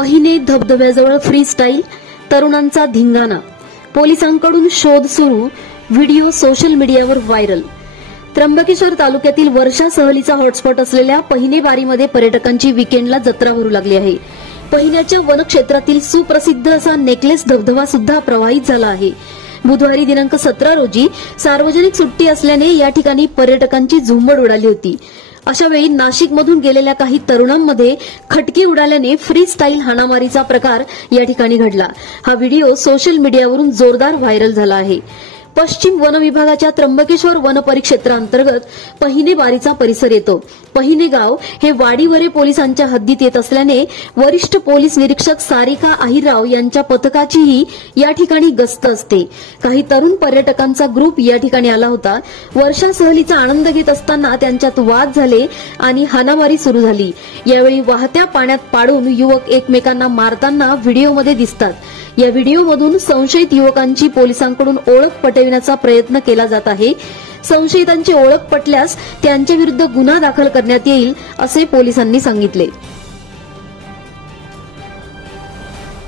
पहिने धबधब्याजवळ free style, तरुणांचा धिंगाणा, पोलिसांकडून शोध सुरू, व्हिडिओ सोशल मीडियावर व्हायरल। त्र्यंबकेश्वर तालुक्यातील वर्षा सहलीचा हॉटस्पॉट असलेल्या पहिने बारीमध्ये पर्यटकांची वीकेंडला जत्रा भरू लागली आहे। पहिन्याच्या वनक्षेत्रातील सुप्रसिद्ध असा नेकलेस धबधबा सुद्धा प्रवाहित झाला आहे। बुधवारी दिनांक 17 रोजी सार्वजनिक सुट्टी असल्याने या ठिकाणी पर्यटकांची झुंबड उडाली होती। अशावेळी नाशिकमधून गेलेल्या काही तरुणांमध्ये खटके उडाल्याने फ्री स्टाईल हाणामारीचा प्रकार या ठिकाणी घडला। हा व्हिडिओ सोशल मीडियावरून जोरदार व्हायरल झाला आहे। पश्चिम वन विभागाच्या त्र्यंबकेश्वर वन परिक्षेत्रांतर्गत पहिने बारीचा परिसर येतो। पहिने गाव हे वाडीवरे पोलिसांच्या हद्दीत येत असल्याने वरिष्ठ पोलीस निरीक्षक सारिका अहिरराव यांच्या पथकाचीही या ठिकाणी गस्त असते। काही तरुण पर्यटकांचा ग्रुप या ठिकाणी आला होता। वर्षा सहलीचा आनंद घेत असताना त्यांच्यात वाद झाले आणि हाणामारी सुरू झाली। यावेळी वाहत्या पाण्यात पाडून युवक एकमेकांना मारताना व्हिडिओमध्ये दिसतात। या व्हिडिओमधून संशयित युवकांची पोलिसांकडून ओळख पटविण्याचा प्रयत्न केला जात आहे। संशयितांची ओळख पटल्यास त्यांच्याविरुद्ध गुन्हा दाखल करण्यात येईल असे पोलिसांनी सांगितले।